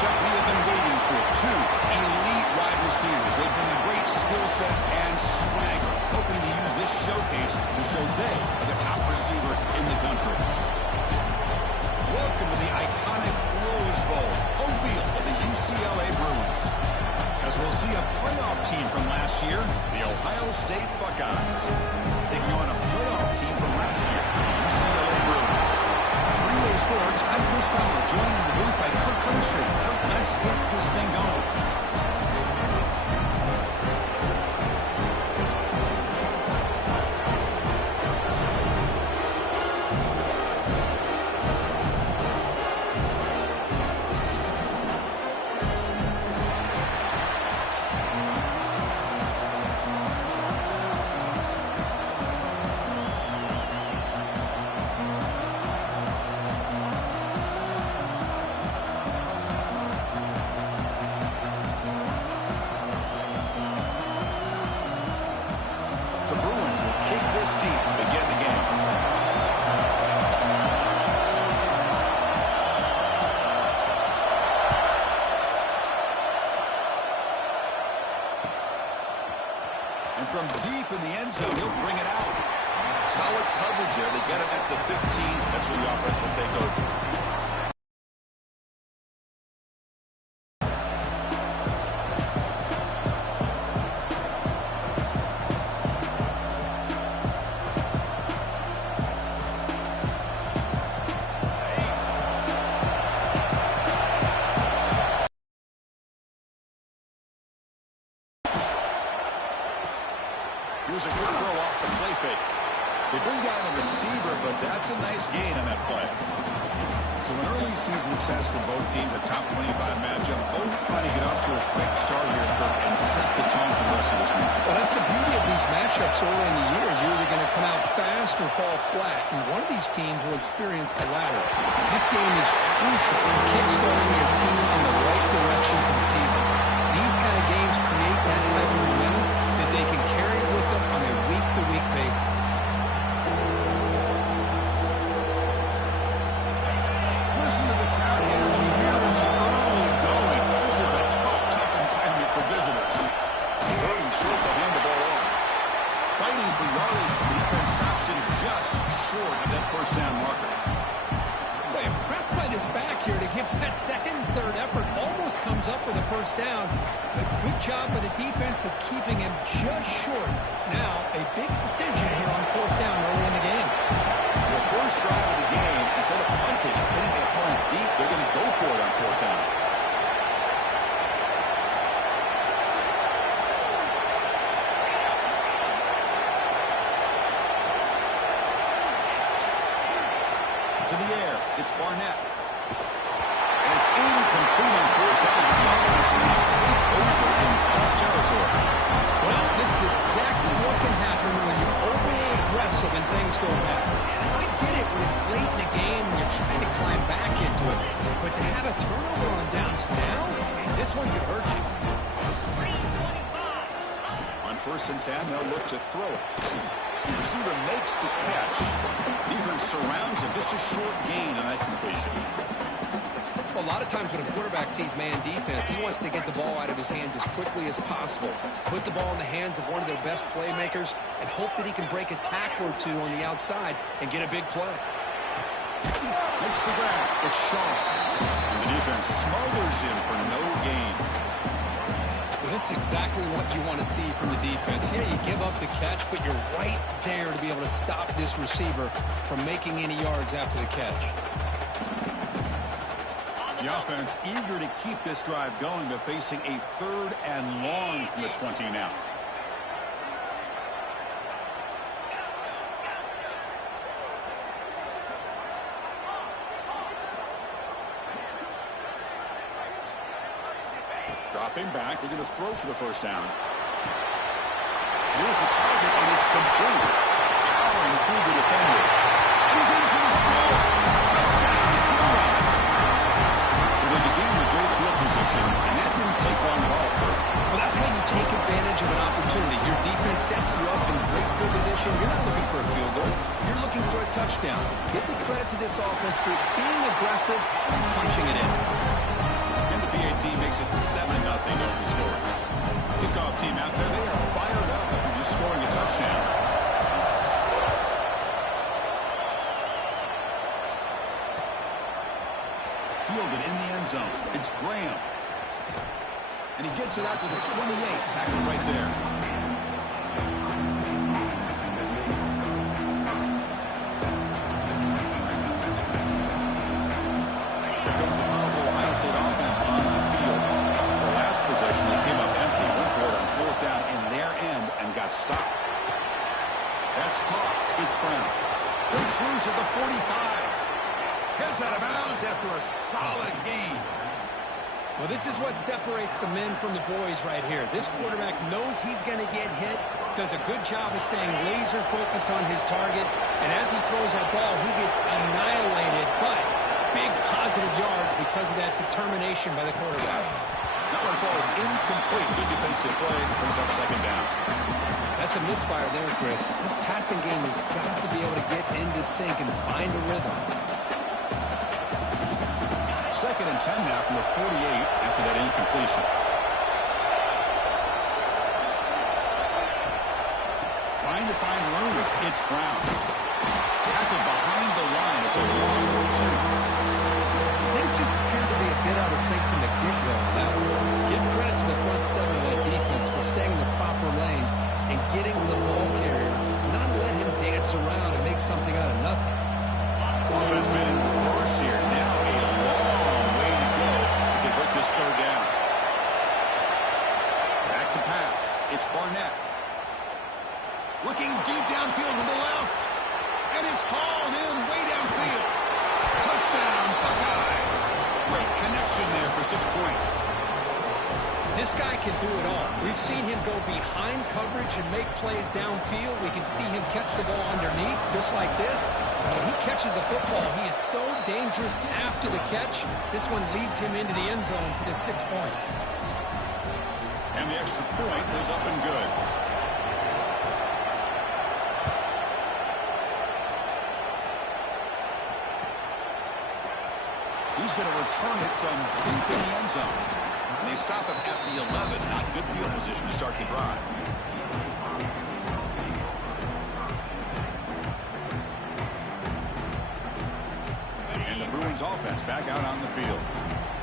matchup we have been waiting for. Two elite wide receivers. They bring a great skill set and swagger, hoping to use this showcase to show they are the top receiver in the country. Welcome to the iconic Rose Bowl, home field of the UCLA Bruins. As we'll see a playoff team from last year, the Ohio State Buckeyes, taking on a playoff team from last year, the UCLA Bruins. Relay Sports, I'm Chris Fowler, joined in the booth by Kirk Herbstreit. Kirk, let's get this thing going. And from deep in the end zone, he'll bring it out. Solid coverage there. They get it at the 15. That's where the offense will take over. Here's a good throw off the play fake. They bring down the receiver, but that's a nice gain on that play. So an early season test for both teams, a top 25 matchup, both trying to get off to a quick start here, Kirk, and set the tone for the rest of this week. Well, that's the beauty of these matchups early in the year. You're either going to come out fast or fall flat, and one of these teams will experience the latter. This game is crucial in kickstarting your team in the right direction for the season. These kind of games create that type of momentum that they can carry with them on a week-to-week basis. Listen to the crowd energy here in the early going. This is a tough environment for visitors. Third and short to hand the ball off. Fighting for yardage, the defense stops him just short of that first down marker. Boy, impressed by this back here to give that second and third effort. Almost comes up with a first down. But good job by the defense of keeping him just short. Now, a big decision here on fourth down early in the game. So the first drive of the game, instead of punting and hitting the opponent deep, they're going to go for it on fourth down. To the air, it's Barnett. And it's incomplete on fourth down. The offense will now take over in pass territory. Well, this is exactly what can happen when you're overly aggressive and things go bad. And I get it when it's late in the game and you're trying to climb back into it. But to have a turnover on downs now, man, this one could hurt you. On first and 10, they'll look to throw it. The receiver makes the catch. Defense surrounds him. Just a short gain on that completion. Well, a lot of times when a quarterback sees man defense, he wants to get the ball out of his hands as quickly as possible. Put the ball in the hands of one of their best playmakers and hope that he can break a tackle or two on the outside and get a big play. Makes the grab. It's Shaw. And the defense smothers him for no gain. Well, this is exactly what you want to see from the defense. Yeah, you give up the catch, but you're right there to be able to stop this receiver from making any yards after the catch. The offense eager to keep this drive going, but facing a third and long from the 20 now. Dropping back, looking to throw for the first down. Here's the target, and it's complete. Powering through the defender. He's in for the score. Touchdown, Bruins. They began with great field position, and that didn't take long at all. Well, that's how you take advantage of an opportunity. Your defense sets you up in great field position. You're not looking for a field goal. You're looking for a touchdown. Give the credit to this offense for being aggressive and punching it in. And the UVA team makes it 7-0 open scoring. Kickoff team out there, they are fired up after just scoring a touchdown. Fielded in the end zone. It's Graham. And he gets it out to the 28. Tackle right there. Here comes the powerful Ohio State offense on the field. The last possession, they came up empty. Went for it on 4th down in their end and got stopped. That's caught. It's Brown. Breaks loose at the 45. Heads out of bounds after a solid gain. Well, this is what separates the men from the boys right here. This quarterback knows he's going to get hit, does a good job of staying laser focused on his target, and as he throws that ball, he gets annihilated, but big positive yards because of that determination by the quarterback. That one falls incomplete. Good defensive play. Brings up 2nd down. That's a misfire there, Chris. This passing game has got to be able to get into sync and find a rhythm. 2nd and 10 now from the 48 after that incompletion. Trying to find room. It's Brown. Tackled behind the line. It's a loss of 2. Things just appear to be a bit out of sync from the get-go on that one. Give credit to the front 7 of that defense for staying in the proper lanes and getting to the ball carrier, not let him dance around and make something out of nothing. Offense been in reverse here. Now a long way to go to convert this 3rd down. Back to pass. It's Barnett. Looking deep downfield to the left. And it's hauled in way downfield. Touchdown, Buckeyes. Great connection there for 6 points. This guy can do it all. We've seen him go behind coverage and make plays downfield. We can see him catch the ball underneath, just like this. When he catches a football, he is so dangerous after the catch. This one leads him into the end zone for the 6 points. And the extra point was up and good. He's going to return it from deep in the end zone. And they stop him at the 11. Not good field position to start the drive. And the Bruins offense back out on the field.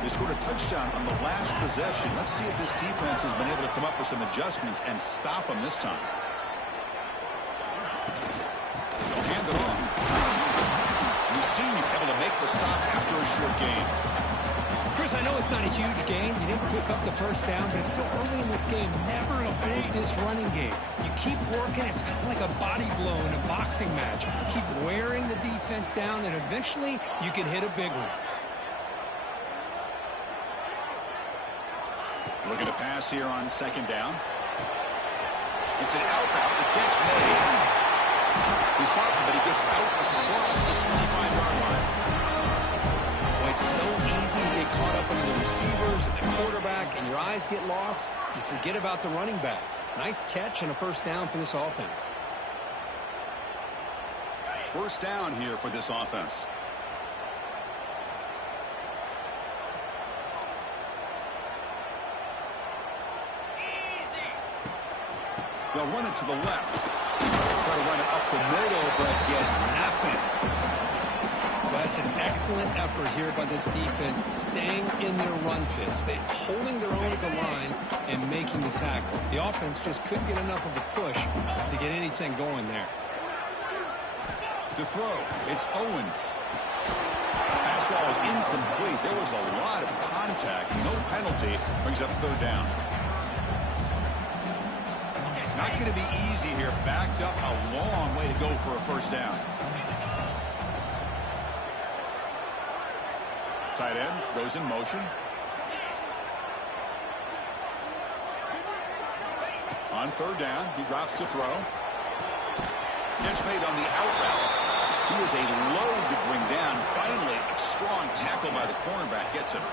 They scored a touchdown on the last possession. Let's see if this defense has been able to come up with some adjustments and stop them this time. They'll hand it off. Able to make the stop after a short gain. Chris, I know it's not a huge gain. You didn't pick up the 1st down, but it's so early in this game. Never abort this running game. You keep working. It's kind of like a body blow in a boxing match. Keep wearing the defense down, and eventually you can hit a big one. Looking to pass here on 2nd down. It's an out route. The catch made. He's stopping, but he gets out across the 25-yard line. Well, it's so easy to get caught up in the receivers and the quarterback, and your eyes get lost. You forget about the running back. Nice catch and a 1st down for this offense. 1st down here for this offense. They'll run it to the left. Try to run it up the middle, but get nothing. Well, that's an excellent effort here by this defense, staying in their run fist. They're holding their own at the line and making the tackle. The offense just couldn't get enough of a push to get anything going there. To throw, it's Owens. Pass ball is incomplete. There was a lot of contact. No penalty. Brings up 3rd down. Not going to be easy here. Backed up a long way to go for a 1st down. Tight end goes in motion. On 3rd down, he drops to throw. Catch made on the out route. He is a load to bring down. Finally, a strong tackle by the cornerback gets him.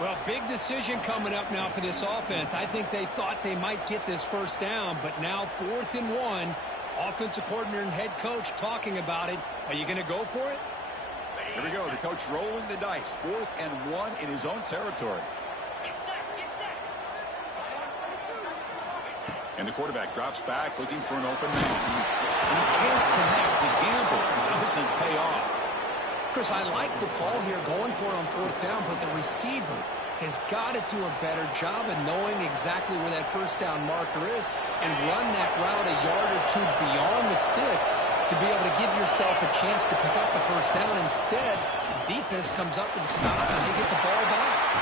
Well, big decision coming up now for this offense. I think they thought they might get this 1st down, but now 4th and 1. Offensive coordinator and head coach talking about it. Are you going to go for it? Here we go. The coach rolling the dice. 4th and 1 in his own territory. And the quarterback drops back looking for an open man. And he can't connect. The gamble doesn't pay off. Chris, I like the call here going for it on 4th down, but the receiver has got to do a better job of knowing exactly where that 1st down marker is and run that route a yard or two beyond the sticks to be able to give yourself a chance to pick up the 1st down. Instead, the defense comes up with a stop and they get the ball back.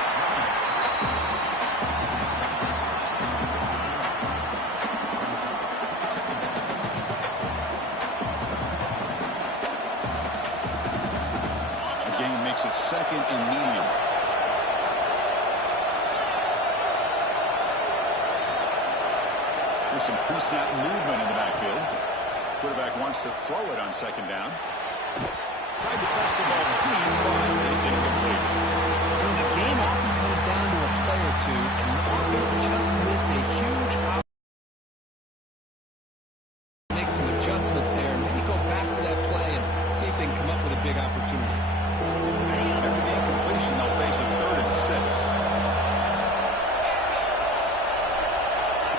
Makes it 2nd and medium. There's some pre-snap movement in the backfield. Quarterback wants to throw it on 2nd down. Tried to press the ball deep, but it's incomplete. The game often comes down to a play or two, and the offense just missed a huge opportunity. Make some adjustments there and maybe go back to that play and see if they can come up with a big opportunity. After the incompletion, they'll face a 3rd and 6.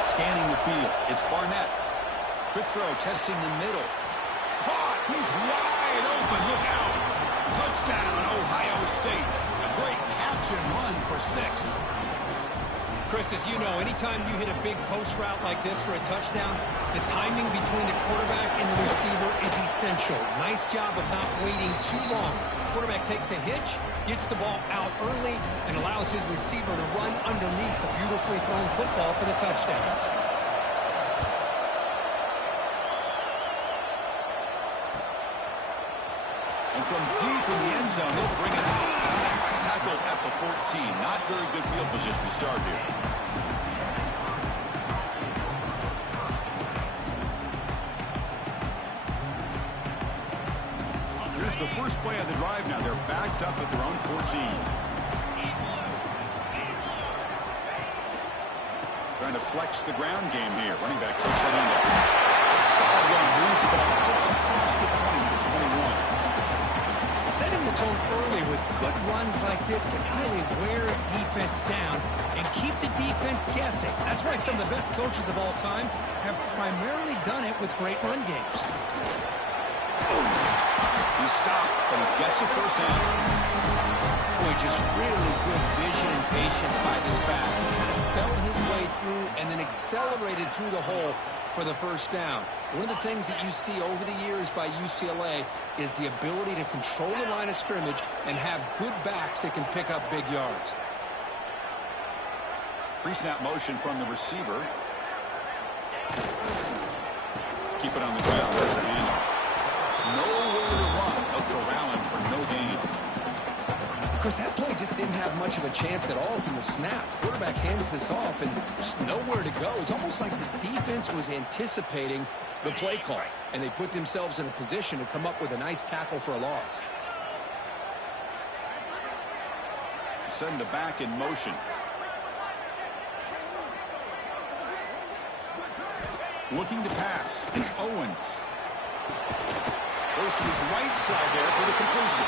Scanning the field. It's Barnett. Quick throw, testing the middle. Caught! He's wide open. Look out! Touchdown, Ohio State. A great catch and run for 6. Chris, as you know, anytime you hit a big post route like this for a touchdown, the timing between the quarterback and the receiver is essential. Nice job of not waiting too long. Quarterback takes a hitch, gets the ball out early, and allows his receiver to run underneath the beautifully thrown football for the touchdown. And from deep in the end zone, he'll bring it out. Tackle at the 14. Not very good field position to start here. Here's the first play of the drive now. They're backed up at their own 14. Trying to flex the ground game here. Running back takes it in there. Solid run. Moves the ball across the 20 to 21. Setting the tone early with good runs like this can really wear a defense down and keep the defense guessing. That's why some of the best coaches of all time have primarily done it with great run games. He stopped, but he gets a 1st down. Boy, just really good vision and patience by this back. He kind of felt his way through and then accelerated through the hole for the 1st down. One of the things that you see over the years by UCLA is the ability to control the line of scrimmage and have good backs that can pick up big yards. Pre-snap motion from the receiver. Keep it on the ground. There's the handoff. Nowhere to run. They'll corral him for no gain. Chris, that play just didn't have much of a chance at all from the snap. Quarterback hands this off and just nowhere to go. It's almost like the defense was anticipating the play call, and they put themselves in a position to come up with a nice tackle for a loss. Send the back in motion. Looking to pass. It's Owens. Goes to his right side there for the completion.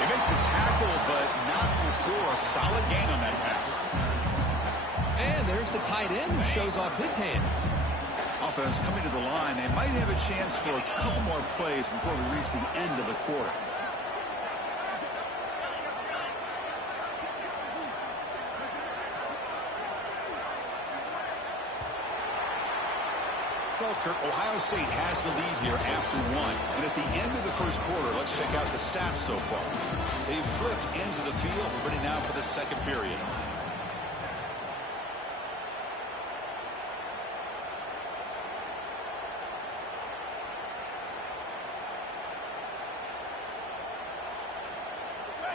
They make the tackle, but not before a solid gain on that pass. And there's the tight end who shows off his hands. Offense coming to the line. They might have a chance for a couple more plays before we reach the end of the quarter. Well, Kirk, Ohio State has the lead here after 1. And at the end of the 1st quarter, let's check out the stats so far. They've flipped into the field, ready now for the 2nd period.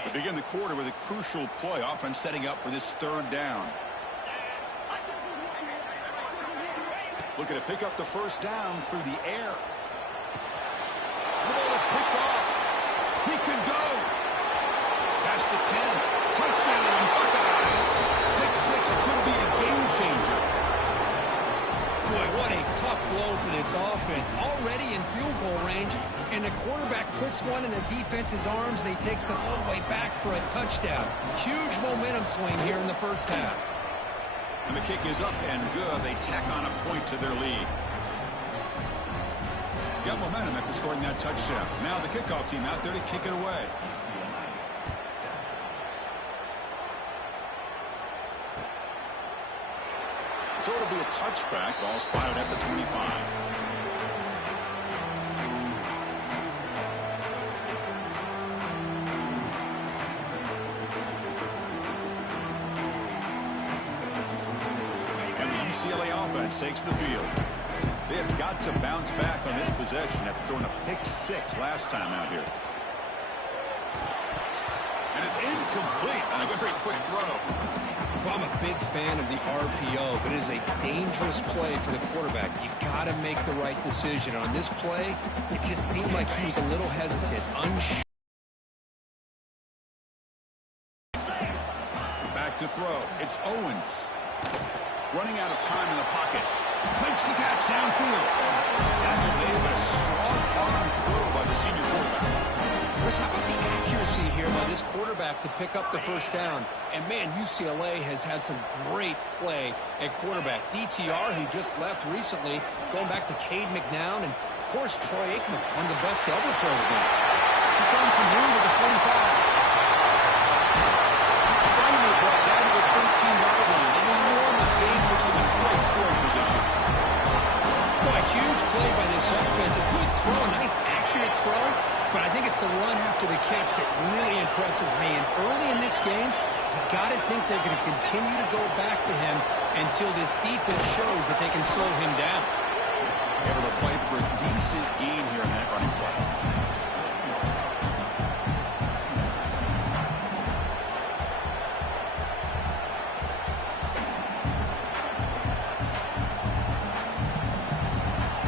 We begin the quarter with a crucial play. Offense setting up for this 3rd down. Looking to pick up the 1st down through the air. The ball is picked off. He can go. Past the 10. Touchdown, Buckeyes. Pick 6 could be a game changer. Boy, what a tough blow for this offense. Already in field goal range, and the quarterback puts one in the defense's arms, and he takes it all the way back for a touchdown. Huge momentum swing here in the first half. And the kick is up and good. They tack on a point to their lead. Got momentum after scoring that touchdown. Now the kickoff team out there to kick it away. So it'll be a touchback. Ball spotted at the 25. And the UCLA offense takes the field. They have got to bounce back on this possession after throwing a pick-6 last time out here. And it's incomplete on a very quick throw. I'm a big fan of the RPO, but it is a dangerous play for the quarterback. You got to make the right decision. On this play, it just seemed like he was a little hesitant, unsure. Back to throw. It's Owens. Running out of time in the pocket. Makes the catch downfield. Tackle made, but a strong arm throw by the senior quarterback. Chris, how about the accuracy here by this quarterback to pick up the first down? And, man, UCLA has had some great play at quarterback. DTR, who just left recently, going back to Cade McNown, and, of course, Troy Aikman, one of the best to ever play the game. He's found some room with the 45. Finally brought down to the 13-yard line. An enormous gain puts him in great scoring position. Boy, a huge play by this offense. A good throw, a nice, accurate throw. But I think it's the run after the catch that really impresses me. And early in this game, you got to think they're going to continue to go back to him until this defense shows that they can slow him down. Able to fight for a decent gain here in that running play.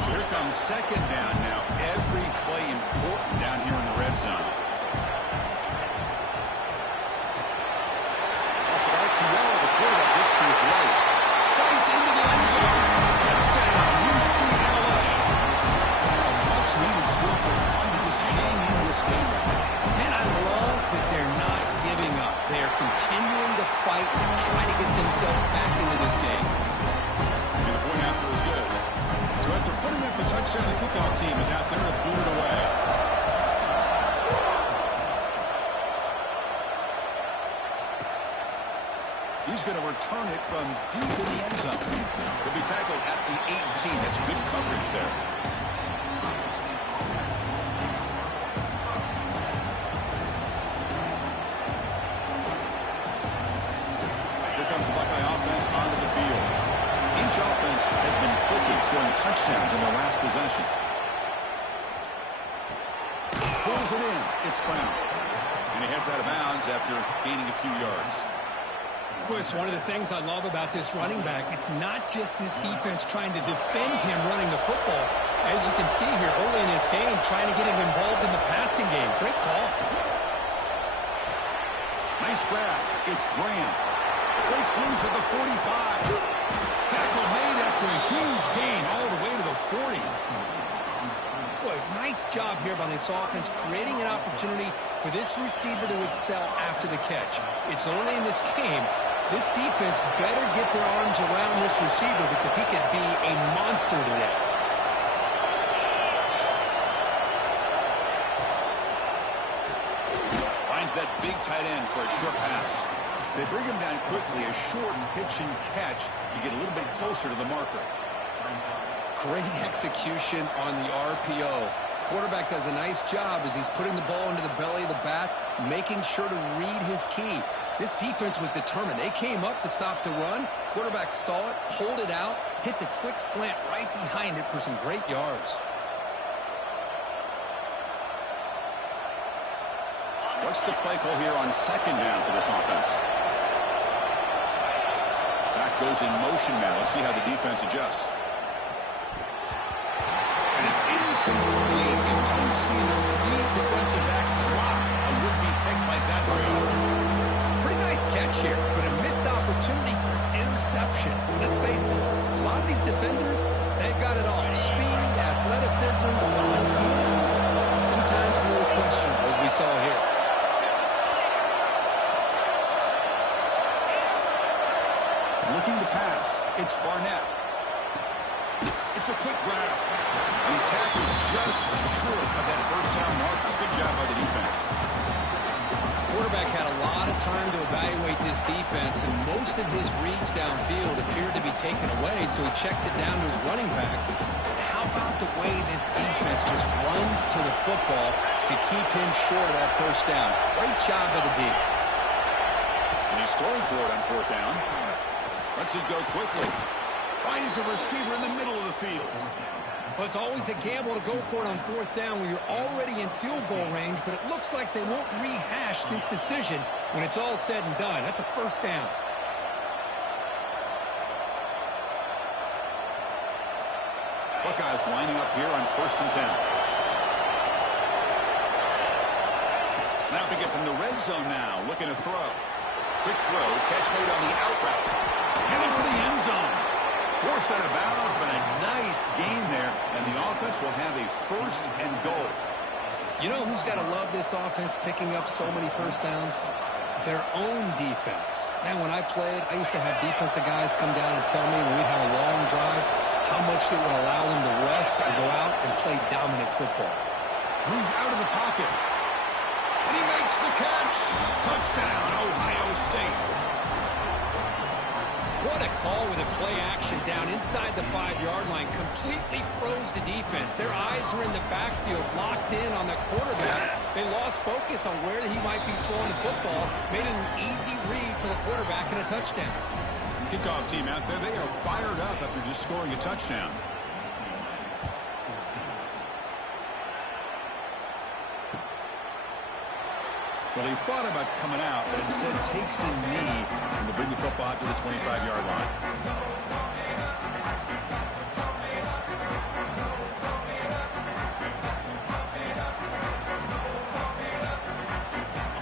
So here comes second down now. Every play important down here in the red zone. Off of RPO, the quarterback gets to his right. Fights into the end zone. Touchdown, UCLA. A much-needed score for trying to just hang in this game. Man, I love that they're not giving up. They are continuing to fight and try to get themselves back into this game. And the point after is good. So after putting up a touchdown, the kickoff team is out there to boot it away. He's going to return it from deep in the end zone. He'll be tackled at the 18. That's good coverage there. Here comes the Buckeye offense onto the field. Each offense has been clicking, scoring touchdowns in their last possessions. Pulls it in. It's Brown. And he heads out of bounds after gaining a few yards. It's one of the things I love about this running back. It's not just this defense trying to defend him running the football. As you can see here early in this game, trying to get him involved in the passing game. Great call. Nice grab. It's Graham. Breaks loose at the 45. Tackle made after a huge gain all the way to the 40. Boy, nice job here by this offense, creating an opportunity for this receiver to excel after the catch. It's early in this game, so this defense better get their arms around this receiver because he could be a monster today. Finds that big tight end for a short pass. They bring him down quickly, a short pitch and catch to get a little bit closer to the marker. Great execution on the RPO. Quarterback does a nice job as he's putting the ball into the belly of the back, making sure to read his key. This defense was determined. They came up to stop the run. Quarterback saw it, pulled it out, hit the quick slant right behind it for some great yards. What's the play call here on second down for this offense? Back goes in motion now. Let's see how the defense adjusts. And it's incomplete. You don't see the lead defensive back drop a would-be pick like that very often. Pretty nice catch here, but a missed opportunity for a interception. Let's face it, a lot of these defenders, they've got it all. Speed, athleticism, hands. Sometimes a little questionable, as we saw here. Looking to pass. It's Barnett. It's a quick grab. And he's tackled just short of that first down mark. Good job by the defense. Quarterback had a lot of time to evaluate this defense, and most of his reads downfield appeared to be taken away, so he checks it down to his running back. How about the way this defense just runs to the football to keep him short of that first down? Great job by the D. And he's throwing for it on fourth down. Lets it go quickly. Finds a receiver in the middle of the field. Well, it's always a gamble to go for it on fourth down when you're already in field goal range, but it looks like they won't rehash this decision when it's all said and done. That's a first down. Buckeyes winding up here on 1st and 10. Snapping it from the red zone now, looking to throw. Quick throw, catch made on the out route. Headed for the end zone. Forced out of bounds, but a nice gain there, and the offense will have a 1st and goal. You know who's got to love this offense picking up so many first downs? Their own defense. Man, when I played, I used to have defensive guys come down and tell me when we'd have a long drive how much it would allow them to rest and go out and play dominant football. Moves out of the pocket. And he makes the catch. Touchdown, Ohio State. What a call with a play action down inside the 5-yard line. Completely froze the defense. Their eyes are in the backfield, locked in on the quarterback. They lost focus on where he might be throwing the football. Made an easy read for the quarterback and a touchdown. Kickoff team out there, they are fired up after just scoring a touchdown. Well, he thought about coming out, but instead takes a knee and to bring the football out to the 25-yard line.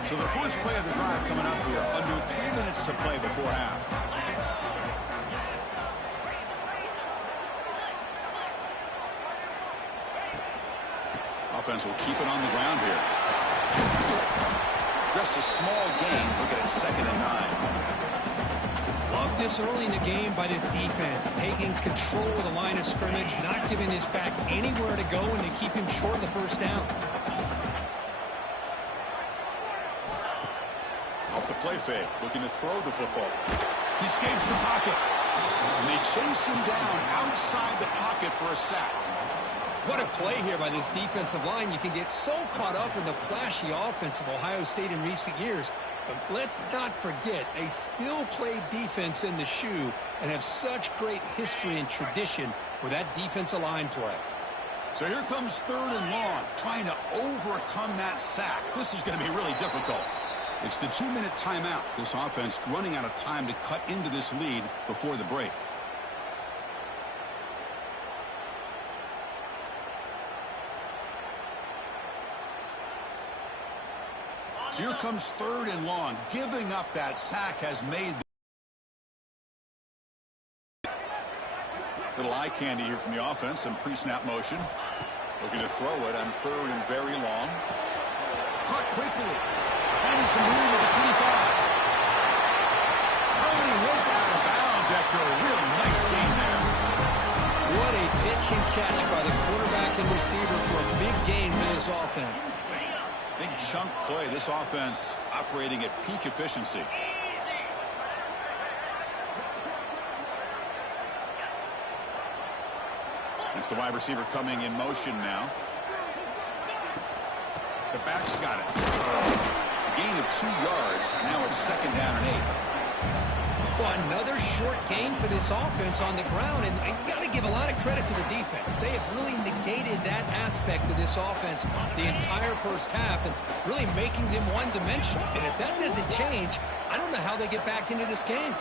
So the first play of the drive coming up here, under 3 minutes to play before half. Offense will keep it on the ground here. Just a small gain. Look at it, 2nd and 9. Love this early in the game by this defense. Taking control of the line of scrimmage, not giving this back anywhere to go, and to keep him short of the first down. Off the play fake, looking to throw the football. He escapes the pocket. And they chase him down outside the pocket for a sack. What a play here by this defensive line. You can get so caught up in the flashy offense of Ohio State in recent years. But let's not forget, they still play defense in the shoe and have such great history and tradition with that defensive line play. So here comes 3rd and long, trying to overcome that sack. This is going to be really difficult. It's the 2-minute timeout. This offense running out of time to cut into this lead before the break. So here comes 3rd and long. Giving up that sack has made the little eye candy here from the offense. Some pre-snap motion. Looking to throw it on 3rd and very long. Caught quickly. Finding some room at the 25. Oh, and he heads out of bounds after a really nice gain there. What a pitch and catch by the quarterback and receiver for a big gain for this offense. Big chunk play. This offense operating at peak efficiency. It's the wide receiver coming in motion now. The back's got it. A gain of 2 yards. Now it's 2nd down and 8. Well, another short gain for this offense on the ground, and you got to give a lot of credit to the defense. They have really negated that aspect of this offense the entire first half and really making them one-dimensional. And if that doesn't change, I don't know how they get back into this game.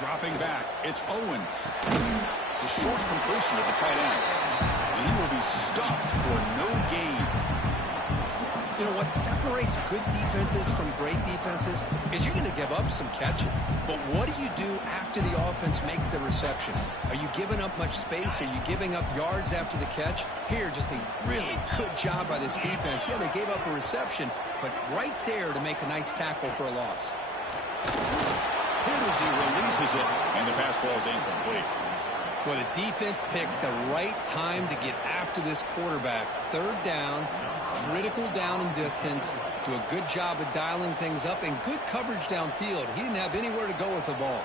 Dropping back, it's Owens. The short completion of the tight end. And he will be stuffed for no gain. You know, what separates good defenses from great defenses is you're going to give up some catches. But what do you do after the offense makes the reception? Are you giving up much space? Are you giving up yards after the catch? Here, just a really good job by this defense. Yeah, they gave up a reception, but right there to make a nice tackle for a loss. Hit as he releases it, and the pass ball is incomplete. Well, the defense picks the right time to get after this quarterback. Third down, critical down and distance. Do a good job of dialing things up and good coverage downfield. He didn't have anywhere to go with the ball.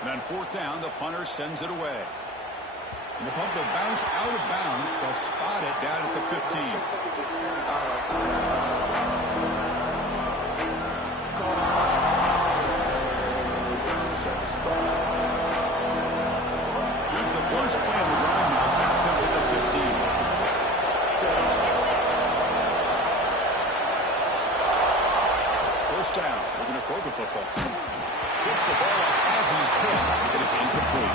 And on fourth down, the punter sends it away. And the punt will bounce out of bounds. They'll spot it down at the 15. First play on the drive now, backed up at the 15. First down. We're going to throw the football. Gets the ball off Osmond's hip, but it's incomplete.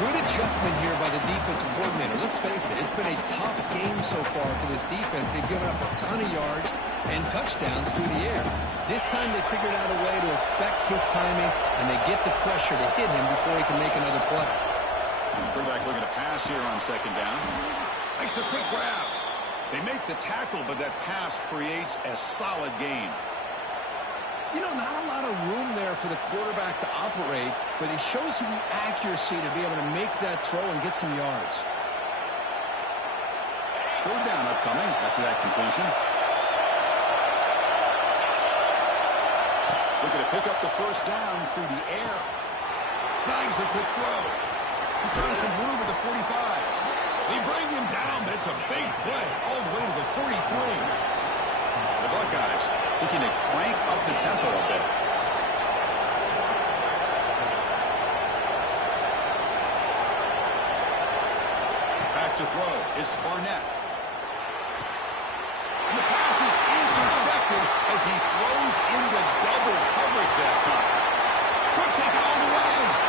Good adjustment here by the defensive coordinator. Let's face it, it's been a tough game so far for this defense. They've given up a ton of yards and touchdowns through the air. This time they figured out a way to affect his timing, and they get the pressure to hit him before he can make another play. Quarterback looking to pass here on second down. Makes a quick grab. They make the tackle, but that pass creates a solid gain. You know, not a lot of room there for the quarterback to operate, but he shows you the accuracy to be able to make that throw and get some yards. Third down upcoming after that completion. Looking to pick up the first down through the air. Snags a quick throw. He's found some room at the 45. They bring him down, but it's a big play all the way to the 43. The Buckeyes looking to crank up the tempo a bit. Back to throw. It's Barnett. And the pass is intercepted as he throws into double coverage that time. Could take it all the way.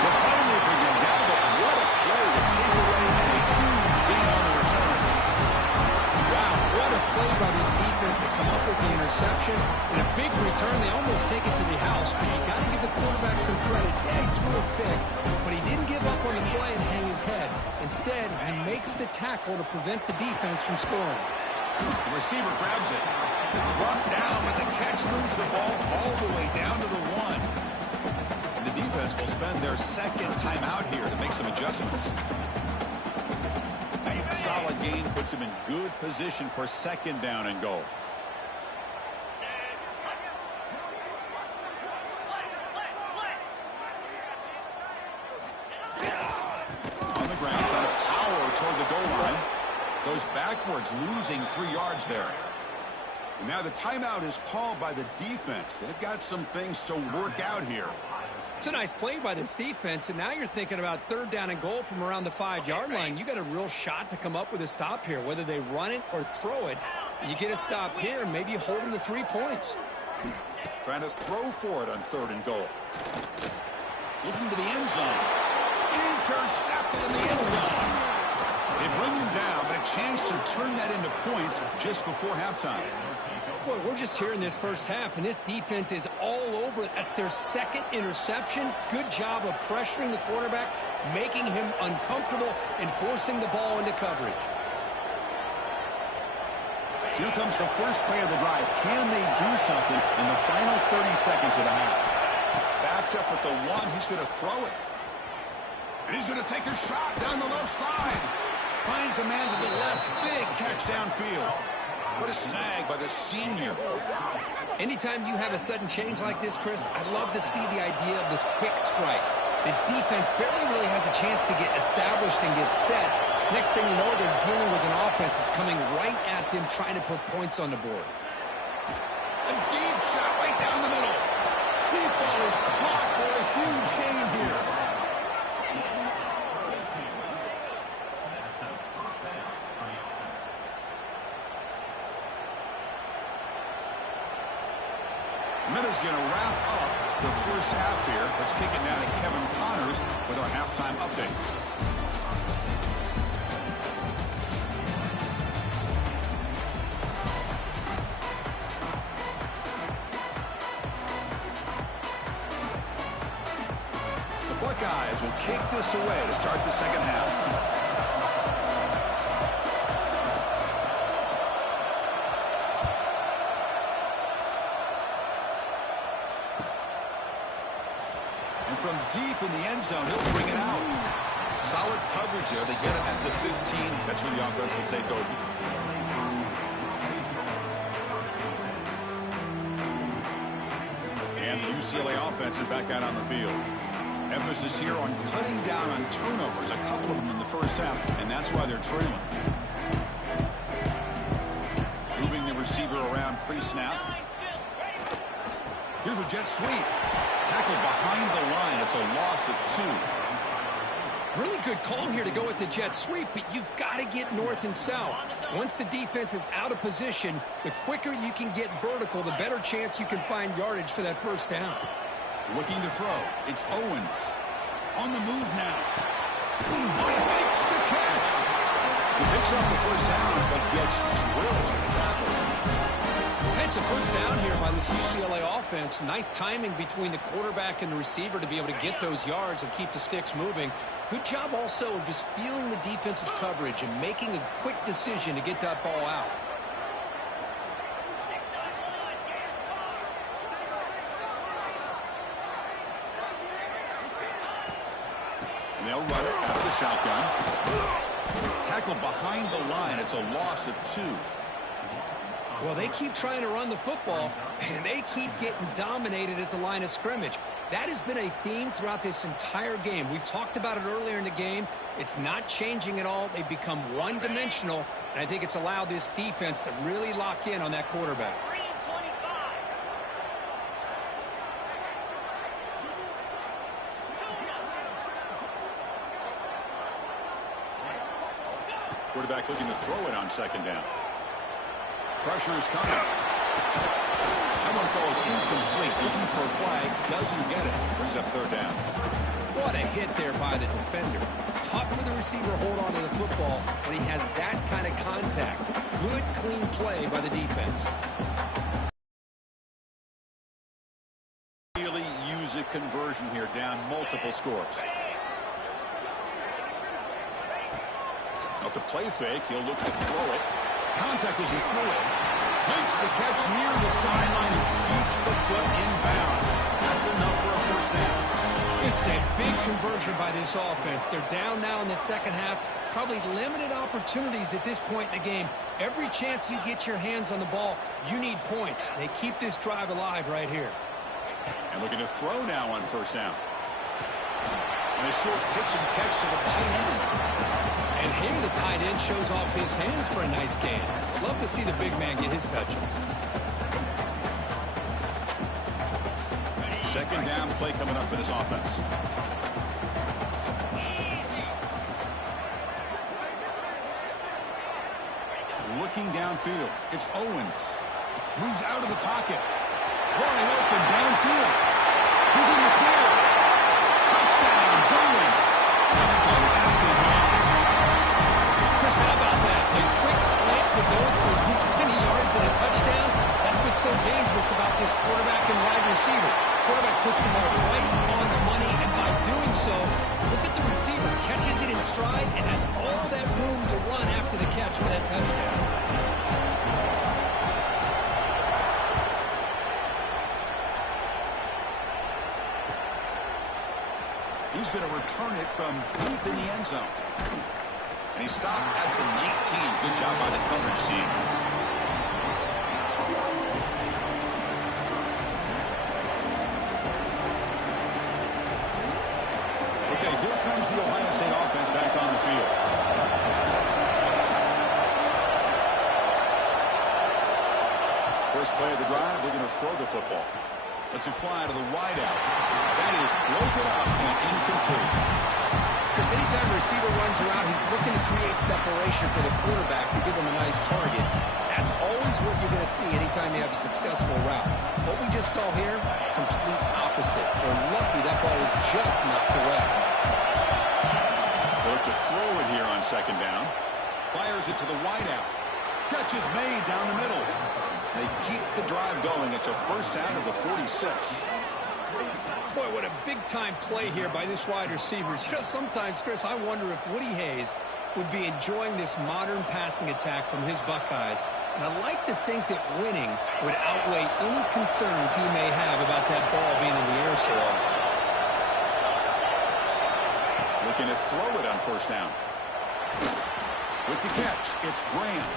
The finally bring him down, but what a play to take away and a huge gain on the return. Wow, what a play by this defense to come up with the interception. And a big return, they almost take it to the house, but you got to give the quarterback some credit. Yeah, he threw a pick, but he didn't give up on the play and hang his head. Instead, he makes the tackle to prevent the defense from scoring. The receiver grabs it. Brought down, but the catch moves the ball all the way down to the 1. The defense will spend their second timeout here to make some adjustments. Solid gain puts him in good position for second down and goal. On the ground, trying to power toward the goal line. Goes backwards, losing 3 yards there. And now the timeout is called by the defense. They've got some things to work out here. It's a nice play by this defense, and now you're thinking about third down and goal from around the 5-yard line. You got a real shot to come up with a stop here. Whether they run it or throw it, you get a stop here, maybe you hold them to 3 points. Trying to throw for it on third and goal. Looking to the end zone. Intercepted in the end zone. They bring him down, but a chance to turn that into points just before halftime. Boy, we're just here in this first half, and this defense is all over it. That's their second interception. Good job of pressuring the quarterback, making him uncomfortable, and forcing the ball into coverage. Here comes the first play of the drive. Can they do something in the final 30 seconds of the half? Backed up with the 1, he's going to throw it. And he's going to take a shot down the left side. Finds a man to the left. Big catch downfield. What a snag by the senior. Anytime you have a sudden change like this, Chris, I'd love to see the idea of this quick strike. The defense barely really has a chance to get established and get set. Next thing you know, they're dealing with an offense that's coming right at them, trying to put points on the board. A deep shot right down the middle. Deep ball is caught for a huge gain here. Miller's going to wrap up the first half here. Let's kick it now to Kevin Connors with our halftime update. kick this away to start the second half. And from deep in the end zone, he'll bring it out. Solid coverage there. They get him at the 15. That's where the offense will take over. And the UCLA offense is back out on the field. Emphasis here on cutting down on turnovers, a couple of them in the first half, and that's why they're trailing. Moving the receiver around pre-snap. Here's a jet sweep. Tackle behind the line. It's a loss of 2. Really good call here to go with the jet sweep, but you've got to get north and south. Once the defense is out of position, the quicker you can get vertical, the better chance you can find yardage for that first down. Looking to throw. It's Owens. On the move now. Makes the catch. He picks up the first down, but gets drilled in the tackle. It's a first down here by this UCLA offense. Nice timing between the quarterback and the receiver to be able to get those yards and keep the sticks moving. Good job also of just feeling the defense's coverage and making a quick decision to get that ball out. And they'll run it out of the shotgun. Tackle behind the line. It's a loss of 2. Well, they keep trying to run the football, and they keep getting dominated at the line of scrimmage. That has been a theme throughout this entire game. We've talked about it earlier in the game. It's not changing at all. They've become one-dimensional, and I think it's allowed this defense to really lock in on that quarterback. Quarterback looking to throw it on second down. Pressure is coming. That one falls incomplete. Looking for a flag. Doesn't get it. Brings up third down. What a hit there by the defender. Tough for the receiver to hold on to the football when he has that kind of contact. Good, clean play by the defense. Really use a conversion here, down multiple scores. Off the play fake, he'll look to throw it. Contact as he threw it. Makes the catch near the sideline and keeps the foot in bounds. That's enough for a first down. This is a big conversion by this offense. They're down now in the second half. Probably limited opportunities at this point in the game. Every chance you get your hands on the ball, you need points. They keep this drive alive right here. And looking to throw now on first down. And a short pitch and catch to the tight end. And here the tight end shows off his hands for a nice gain. Love to see the big man get his touches. Second down play coming up for this offense. Looking downfield. It's Owens. Moves out of the pocket. Running open downfield. He's in the clear. Touchdown, Owens. The comeback is on. Chris, how about that? A quick slant that goes for this many yards and a touchdown. That's what's so dangerous about this quarterback and wide receiver. Quarterback puts the ball right on the money, and by doing so, look at the receiver. Catches it in stride and has all that room to run after the catch for that touchdown. He's going to return it from deep in the end zone. And he stopped at the 19. Good job by the coverage team. Okay, here comes the Ohio State offense back on the field. First play of the drive, they're going to throw the football. Let's it fly to the wideout. That is broken up and incomplete. Because anytime a receiver runs around, he's looking to create separation for the quarterback to give him a nice target. That's always what you're going to see anytime you have a successful route. What we just saw here, complete opposite. They're lucky that ball was just knocked away. They look to throw it here on second down. Fires it to the wideout. Catch is made down the middle. They keep the drive going. It's a first down of the 46. Boy, what a big-time play here by this wide receivers. You know, sometimes, Chris, I wonder if Woody Hayes would be enjoying this modern passing attack from his Buckeyes. And I like to think that winning would outweigh any concerns he may have about that ball being in the air so often. Looking to throw it on first down. With the catch, it's Graham.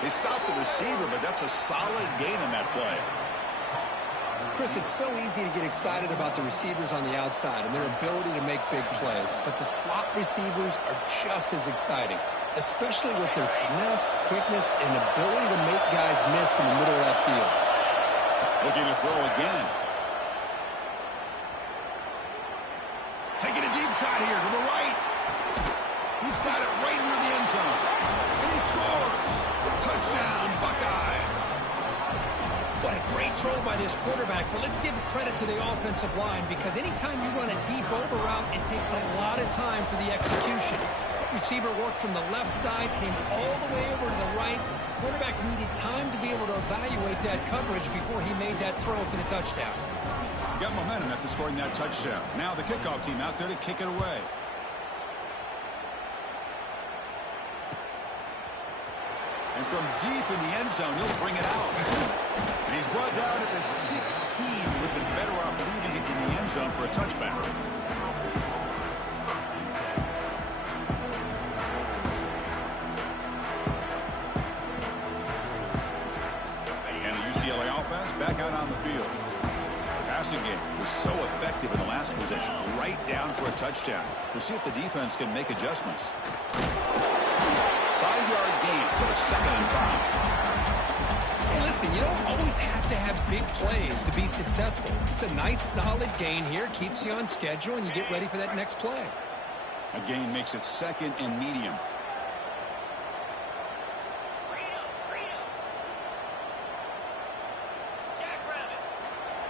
They stopped the receiver, but that's a solid gain on that play. Chris, it's so easy to get excited about the receivers on the outside and their ability to make big plays, but the slot receivers are just as exciting, especially with their finesse, quickness, and ability to make guys miss in the middle of that field. Looking to throw again. Taking a deep shot here to the right. He's got it right near the end zone. And he scores. Touchdown, Buckeyes. What a great throw by this quarterback, but let's give credit to the offensive line because anytime you run a deep over route, it takes a lot of time for the execution. The receiver worked from the left side, came all the way over to the right. Quarterback needed time to be able to evaluate that coverage before he made that throw for the touchdown. Got momentum after scoring that touchdown. Now the kickoff team out there to kick it away. And from deep in the end zone, he'll bring it out. And he's brought down at the 16. Would have been better off leaving it in the end zone for a touchback. And the UCLA offense back out on the field. The passing game was so effective in the last possession, right down for a touchdown. We'll see if the defense can make adjustments. 5-yard gain, so it's 2nd and 5. Hey, listen, you don't always have to have big plays to be successful. It's a nice, solid gain here, keeps you on schedule, and you get ready for that next play. A gain makes it 2nd and medium.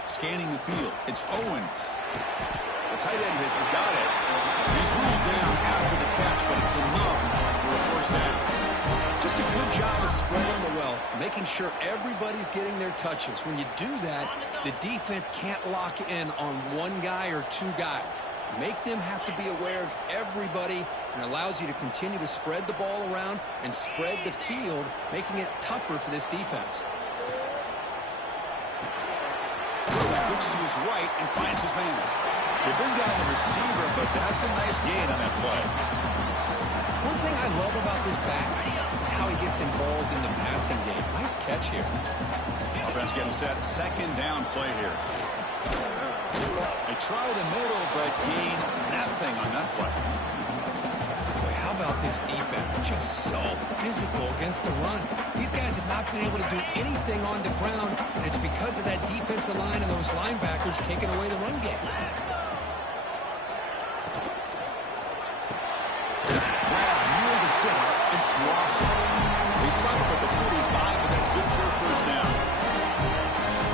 Scanning the field, it's Owens. The tight end has got it. He's ruled down after the catch, but it's enough for a first down. Just a good job of spreading the wealth, making sure everybody's getting their touches. When you do that, the defense can't lock in on one guy or two guys. Make them have to be aware of everybody, and allows you to continue to spread the ball around and spread the field, making it tougher for this defense. Looks to his right and finds his man. They bring down the receiver, but that's a nice gain on that play. One thing I love about this back is how he gets involved in the passing game. Nice catch here. Offense getting set. 2nd down play here. They try the middle, but gain nothing on that play. Boy, how about this defense? Just so physical against the run. These guys have not been able to do anything on the ground, and it's because of that defensive line and those linebackers taking away the run game. It's Lawson. They stop him at the 45, but that's good for a first down.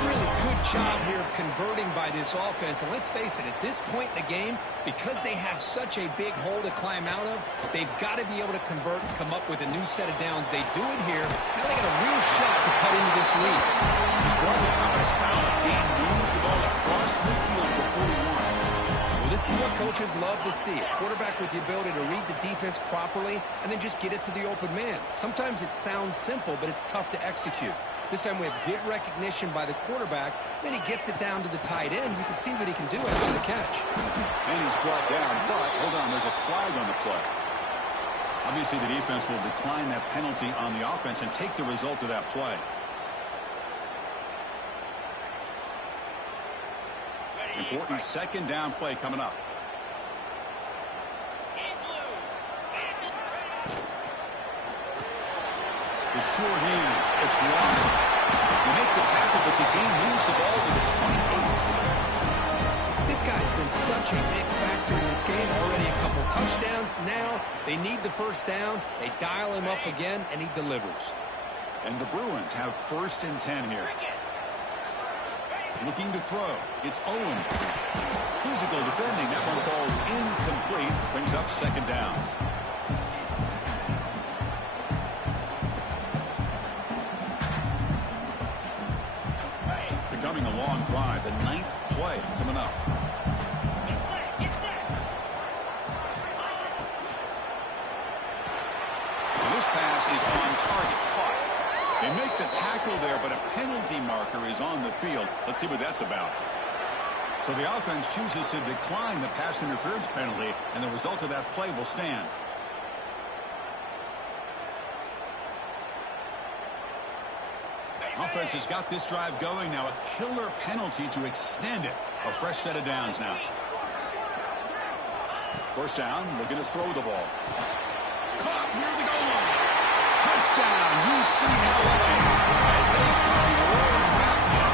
Really good job here of converting by this offense. And let's face it, at this point in the game, because they have such a big hole to climb out of, they've got to be able to convert and come up with a new set of downs. They do it here. Now they got a real shot to cut into this lead. He's brought down a solid gain. Moves the ball across midfield for 41. Well, this is what coaches love to see. A quarterback with the ability to read the defense properly and then just get it to the open man. Sometimes it sounds simple, but it's tough to execute. This time we have good recognition by the quarterback. Then he gets it down to the tight end. You can see what he can do after the catch. And he's brought down, but hold on, there's a flag on the play. Obviously, the defense will decline that penalty on the offense and take the result of that play. Important 2nd down play coming up. The sure hands, it's Lawson. They make the tackle, but the game moves the ball to the 28. This guy's been such a big factor in this game. Already a couple touchdowns. Now they need the first down. They dial him up again, and he delivers. And the Bruins have 1st and 10 here. Looking to throw. It's Owens. Physical defending. That one falls incomplete. Brings up 2nd down. Becoming a long drive. The 9th play coming up. pass is on target. Caught. They make the tackle there, but a penalty marker is on the field. Let's see what that's about. So the offense chooses to decline the pass interference penalty, and the result of that play will stand. Offense has got this drive going now. A killer penalty to extend it. A fresh set of downs now. First down, looking to throw the ball. Caught near the goal line. Touchdown, UCLA. As they come rolling back in.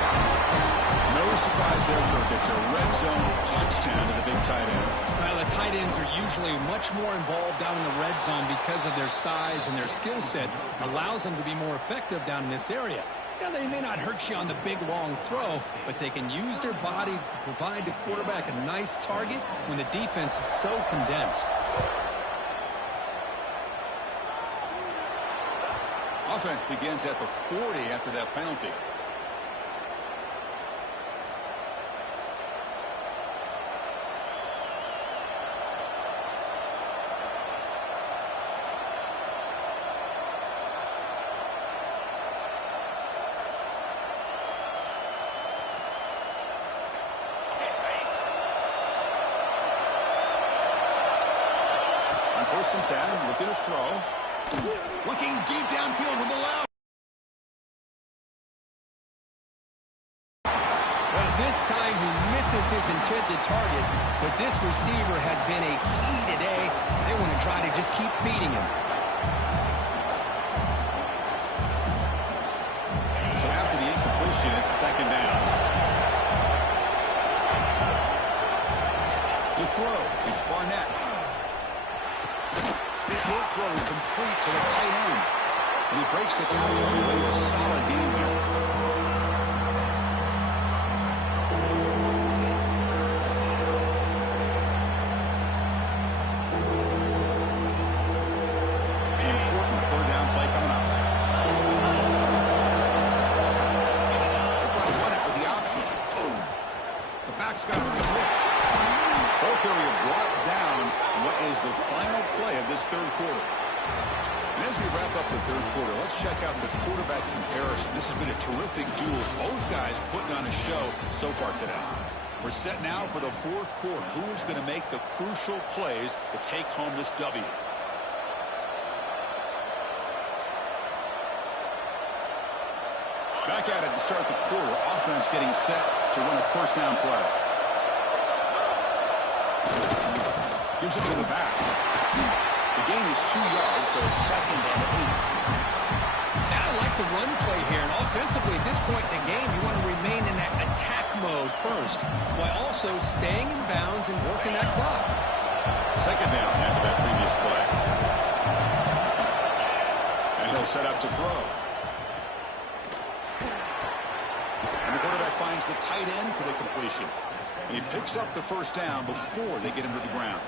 No surprise there, Kirk. It's a red zone touchdown to the big tight end. Well, the tight ends are usually much more involved down in the red zone because of their size and their skill set. Allows them to be more effective down in this area. Now, they may not hurt you on the big, long throw, but they can use their bodies to provide the quarterback a nice target when the defense is so condensed. Offense begins at the 40 after that penalty. First and 10, looking to throw. Looking deep downfield with the left. Well, this time he misses his intended target, but this receiver has been a key today. They want to try to just keep feeding him. So after the incompletion, it's second down. To throw, it's Barnett. Short throw complete to the tight end. And he breaks the tackle on the way to a solid gain there. An important third down play coming up. They're trying to run it with the option. Boom. The back's got him on the pitch. Ball carrier brought down what is the final play of this third quarter. And as we wrap up the third quarter, let's check out the quarterback comparison. This has been a terrific duel. Both guys putting on a show so far today. We're set now for the fourth quarter. Who is going to make the crucial plays to take home this W? Back at it to start the quarter. Offense getting set to run a first down play. Gives it to the back. The gain is 2 yards, so it's second and 8. Now I like the run play here, and offensively at this point in the game, you want to remain in that attack mode first, while also staying in bounds and working that clock. Second down after that previous play. And he'll set up to throw. And the quarterback finds the tight end for the completion. And he picks up the first down before they get him to the ground.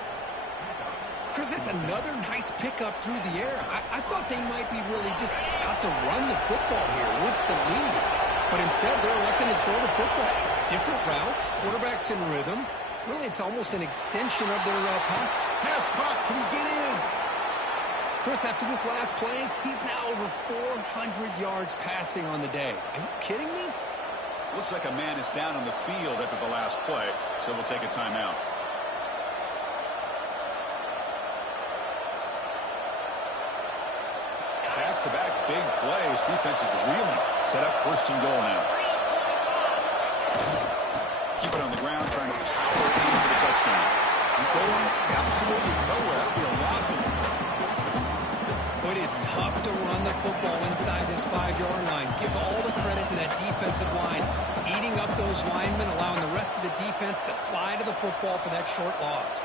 Chris, that's another nice pickup through the air. I thought they might be really just out to run the football here with the lead. But instead, they're electing to throw the football. Different routes, quarterbacks in rhythm. Really, it's almost an extension of their pass. Pass caught. Can he get in? Chris, after this last play, he's now over 400 yards passing on the day. Are you kidding me? Looks like a man is down on the field after the last play, so we'll take a timeout. Back-to-back big plays. Defense is reeling. Set up first and goal now. Keep it on the ground, trying to power in for the touchdown. Going absolutely nowhere. That'll be a loss of it. It is tough to run the football inside this 5-yard line. Give all the credit to that defensive line, eating up those linemen, allowing the rest of the defense to fly to the football for that short loss.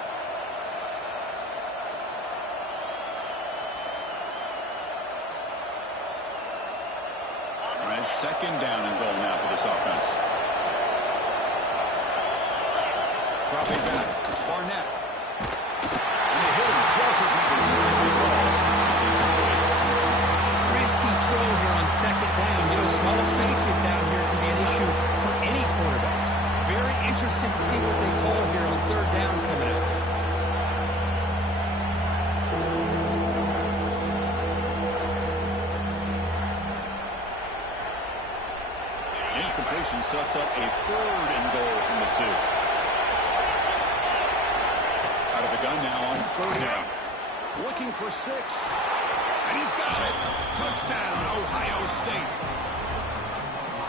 All right, second down and goal now for this offense. Dropping back, it's Barnett. And they hit him just as he releases the ball. It's incomplete. Risky throw here on second down. You know, small spaces down here can be an issue for any quarterback. Very interested to see what they call here on third down coming up. and sets up a 3rd and goal from the 2. Out of the gun now on 3rd down. Looking for 6. And he's got it. Touchdown, Ohio State.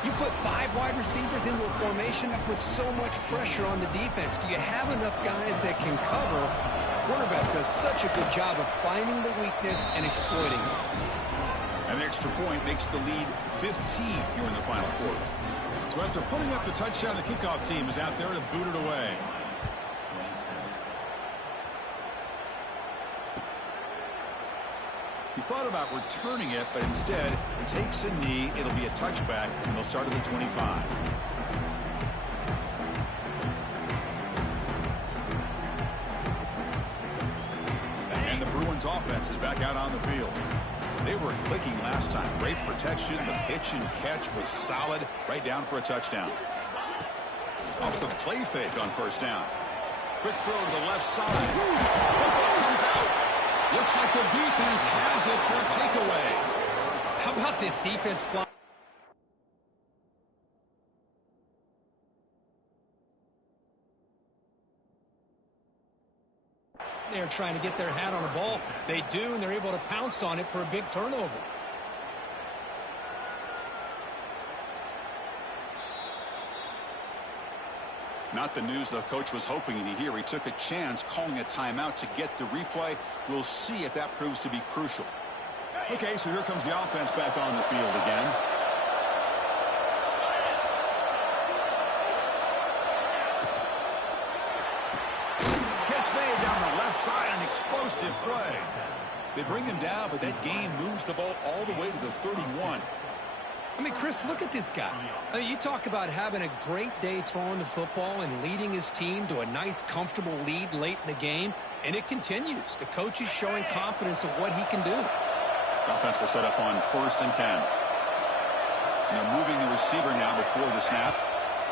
You put 5 wide receivers into a formation that puts so much pressure on the defense. Do you have enough guys that can cover? Quarterback does such a good job of finding the weakness and exploiting it. An extra point makes the lead 15 here in the final quarter. So after putting up the touchdown, the kickoff team is out there to boot it away. He thought about returning it, but instead takes a knee. It'll be a touchback, and they'll start at the 25. And the Bruins offense is back out on the field. They were clicking last time. Great protection. The pitch and catch was solid. Right down for a touchdown. Off the play fake on 1st down. Quick throw to the left side. Football comes out. Looks like the defense has it for a takeaway. How about this defense flying? They're trying to get their hat on a ball. They do, and they're able to pounce on it for a big turnover. Not the news the coach was hoping to hear. He took a chance calling a timeout to get the replay. We'll see if that proves to be crucial. Okay, so here comes the offense back on the field again. Catch made down the left side, an explosive play. They bring him down, but that gain moves the ball all the way to the 31. I mean, Chris, look at this guy. I mean, you talk about having a great day throwing the football and leading his team to a nice, comfortable lead late in the game, and it continues. The coach is showing confidence of what he can do. Offense will set up on 1st and 10. They're moving the receiver now before the snap.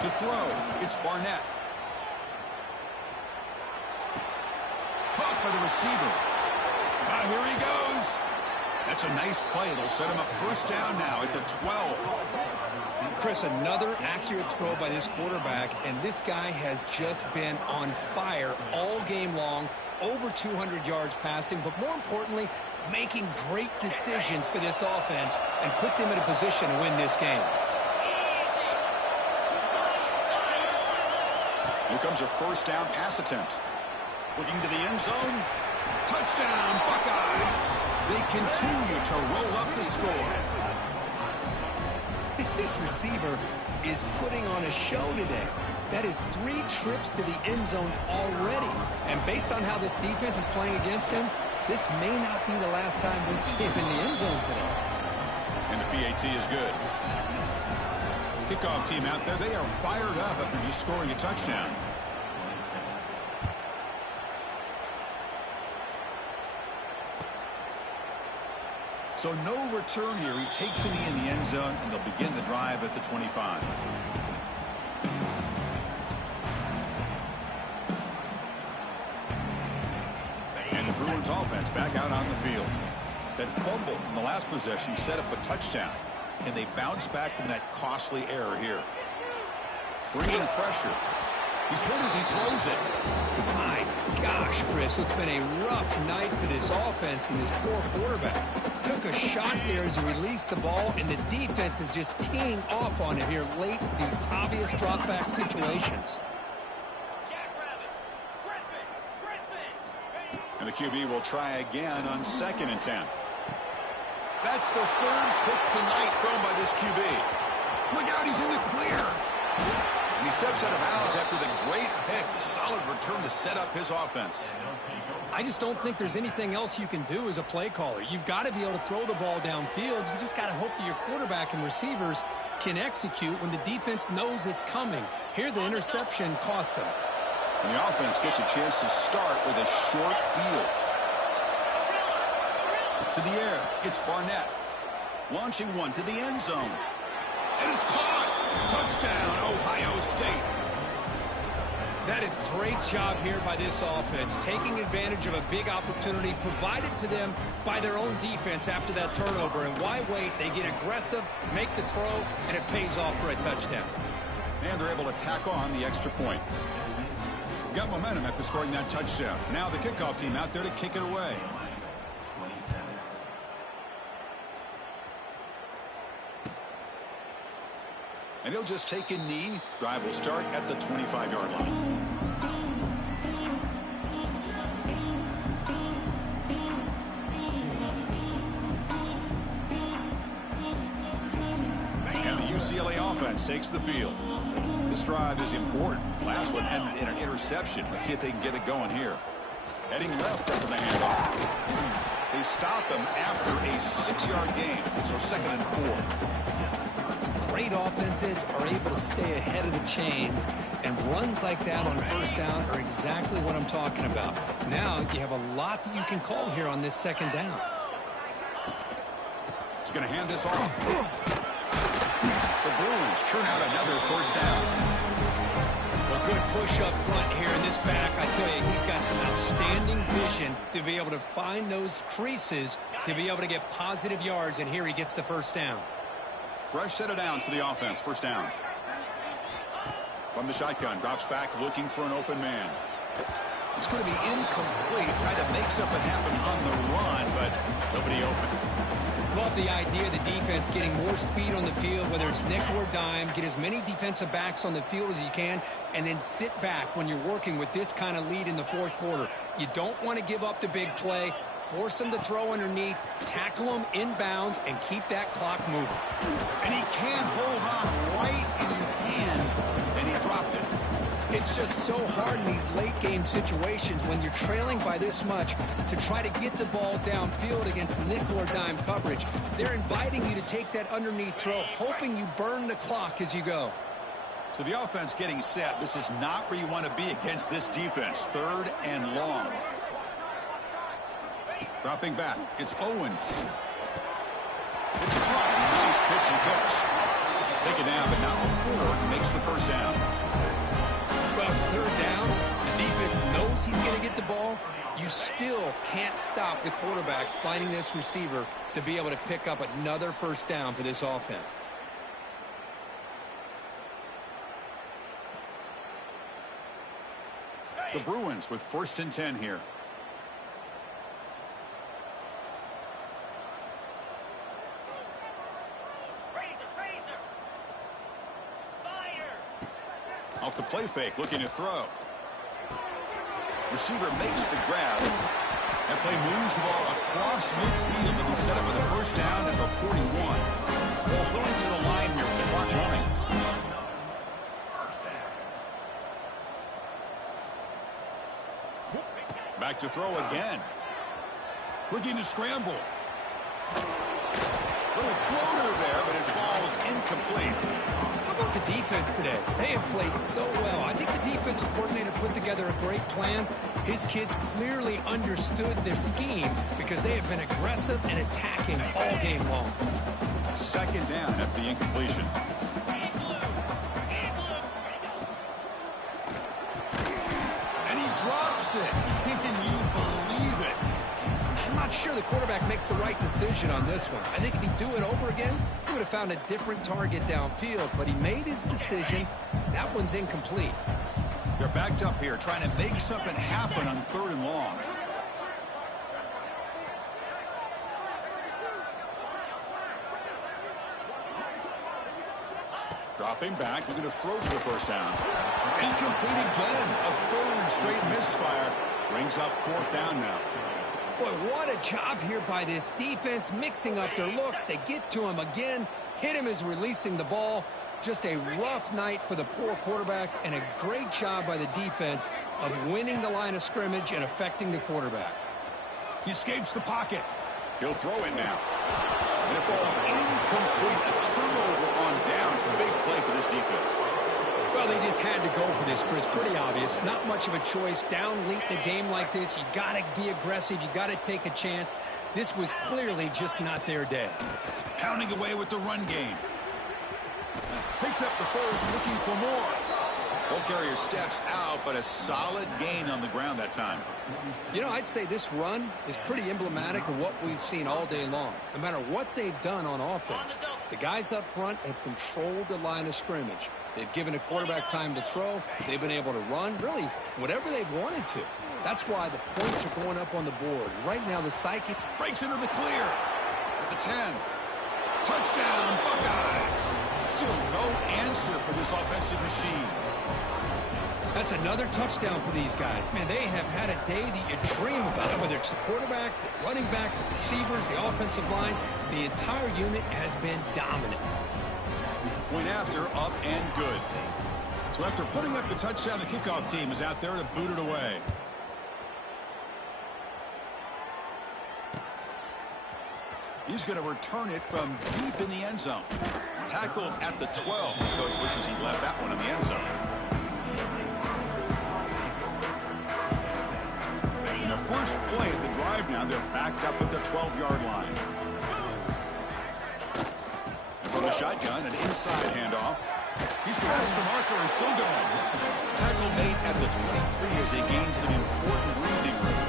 To throw, it's Barnett. Caught by the receiver. Here he goes. That's a nice play. It'll set him up 1st down now at the 12. Chris, another accurate throw by this quarterback, and this guy has just been on fire all game long, over 200 yards passing, but more importantly, making great decisions for this offense and put them in a position to win this game. Here comes a 1st down pass attempt. Looking to the end zone. Touchdown, Buckeyes. They continue to roll up the score. This receiver is putting on a show today. That is 3 trips to the end zone already. And based on how this defense is playing against him, this may not be the last time we see him in the end zone today. And the PAT is good. Kickoff team out there, they are fired up after just scoring a touchdown. So no return here. He takes a knee in the end zone, and they'll begin the drive at the 25. And the Bruins offense back out on the field. That fumble in the last possession set up a touchdown. Can they bounce back from that costly error here? Bringing pressure. He's hit as he throws it. My gosh, Chris, it's been a rough night for this offense and this poor quarterback. Took a shot there as he released the ball, and the defense is just teeing off on it here late in these obvious drop-back situations. And the QB will try again on 2nd and 10. That's the 3rd pick tonight thrown by this QB. Look out, he's in the clear. And he steps out of bounds after the great pick. Solid return to set up his offense. I just don't think there's anything else you can do as a play caller. You've got to be able to throw the ball downfield. You just got to hope that your quarterback and receivers can execute when the defense knows it's coming. Here, the interception cost him. And the offense gets a chance to start with a short field. To the air, it's Barnett. Launching one to the end zone. And it's caught. Touchdown, Ohio State. That is great job here by this offense, taking advantage of a big opportunity provided to them by their own defense after that turnover. And why wait? They get aggressive, make the throw, and it pays off for a touchdown. And they're able to tack on the extra point. Got momentum after scoring that touchdown. Now the kickoff team out there to kick it away. And he'll just take a knee. Drive will start at the 25-yard line. And the UCLA offense takes the field. This drive is important. Last one ended in an interception. Let's see if they can get it going here. Heading left after the handoff. They stop him after a 6-yard gain. So 2nd and 4. Great offenses are able to stay ahead of the chains, and runs like that on first down are exactly what I'm talking about. Now you have a lot that you can call here on this 2nd down. He's going to hand this off. The Bruins churn out another 1st down. A good push up front here in this back. I tell you, he's got some outstanding vision to be able to find those creases to be able to get positive yards, and here he gets the 1st down. Fresh set of downs for the offense. 1st down. From the shotgun, drops back looking for an open man. It's going to be incomplete. Trying to make something happen on the run, but nobody open. Love the idea of the defense getting more speed on the field, whether it's nickel or dime. Get as many defensive backs on the field as you can, and then sit back when you're working with this kind of lead in the 4th quarter. You don't want to give up the big play. Force them to throw underneath, tackle them inbounds, and keep that clock moving. And he can't hold on right in his hands, and he dropped it. It's just so hard in these late-game situations when you're trailing by this much to try to get the ball downfield against nickel or dime coverage. They're inviting you to take that underneath throw, hoping you burn the clock as you go. So the offense getting set. This is not where you want to be against this defense. 3rd and long. Dropping back, it's Owens. It's caught. Nice pitch and catch. Take it down, but not before makes the 1st down. Well, it's 3rd down. The defense knows he's going to get the ball. You still can't stop the quarterback finding this receiver to be able to pick up another 1st down for this offense. The Bruins with 1st and 10 here. Off the play fake, looking to throw. Receiver makes the grab. That play moves the ball across midfield. It'll be set up with a 1st down at the 41. Ball going to the line here with the clock running. Back to throw again. Looking to scramble. Little floater there, but it falls incomplete. How about the defense today? They have played so well. I think the defensive coordinator put together a great plan. His kids clearly understood their scheme because they have been aggressive and attacking all game long. 2nd down after the incompletion. And he drops it. Can you believe it? I'm not sure the quarterback makes the right decision on this one. I think if he'd do it over again, he would have found a different target downfield, but he made his decision. That one's incomplete. They're backed up here, trying to make something happen on 3rd and long. Dropping back, looking to throw for the 1st down. Incomplete again. A 3rd straight misfire. Brings up 4th down now. Boy, what a job here by this defense, mixing up their looks. They get to him again, hit him as releasing the ball. Just a rough night for the poor quarterback, and a great job by the defense of winning the line of scrimmage and affecting the quarterback. He escapes the pocket. He'll throw it now. And it falls incomplete. A turnover on downs. Big play for this defense. Well, they just had to go for this, Chris. Pretty obvious. Not much of a choice. Down late in the game like this, you got to be aggressive. You got to take a chance. This was clearly just not their day. Pounding away with the run game. Picks up the 1st, looking for more. Ball carrier steps out, but a solid gain on the ground that time. You know, I'd say this run is pretty emblematic of what we've seen all day long. No matter what they've done on offense, the guys up front have controlled the line of scrimmage. They've given a quarterback time to throw. They've been able to run, really, whatever they've wanted to. That's why the points are going up on the board. Right now, the psyche breaks into the clear at the 10. Touchdown, Buckeyes. Still no answer for this offensive machine. That's another touchdown for these guys. Man, they have had a day that you dream about, whether it's the quarterback, the running back, the receivers, the offensive line. The entire unit has been dominant. Point after, up and good. So after putting up the touchdown, the kickoff team is out there to boot it away. He's going to return it from deep in the end zone. Tackled at the 12. The coach wishes he left that one in the end zone. In the first play of the drive now, they're backed up at the 12-yard line. From the shotgun, an inside handoff. He's past the marker and still going. Tackle made at the 23 as they gain some important breathing room.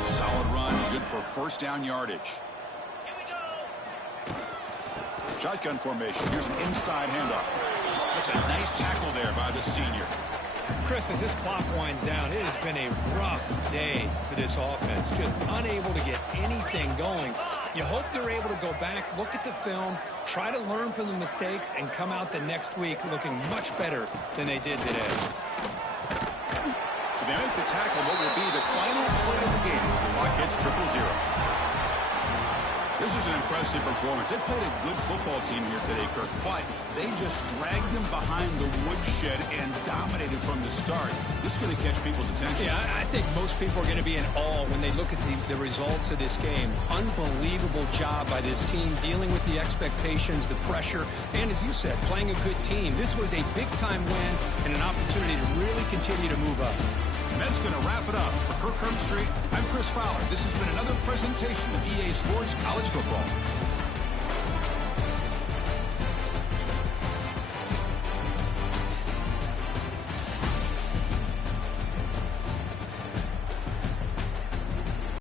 A solid run, good for first down yardage. Shotgun formation. Here's an inside handoff. That's a nice tackle there by the senior. Chris, as this clock winds down, it has been a rough day for this offense. Just unable to get anything going. You hope they're able to go back, look at the film, try to learn from the mistakes, and come out the next week looking much better than they did today. So they make the tackle, what will be the final play of the game as the clock hits 0-0. This is an impressive performance. They played a good football team here today, Kirk, but they just dragged them behind the woodshed and dominated from the start. This is going to catch people's attention. Yeah, I think most people are going to be in awe when they look at the results of this game. Unbelievable job by this team dealing with the expectations, the pressure, and as you said, playing a good team. This was a big-time win and an opportunity to really continue to move up. And that's going to wrap it up. For Kirk Herbstreit, I'm Chris Fowler. This has been another presentation of EA Sports College Football.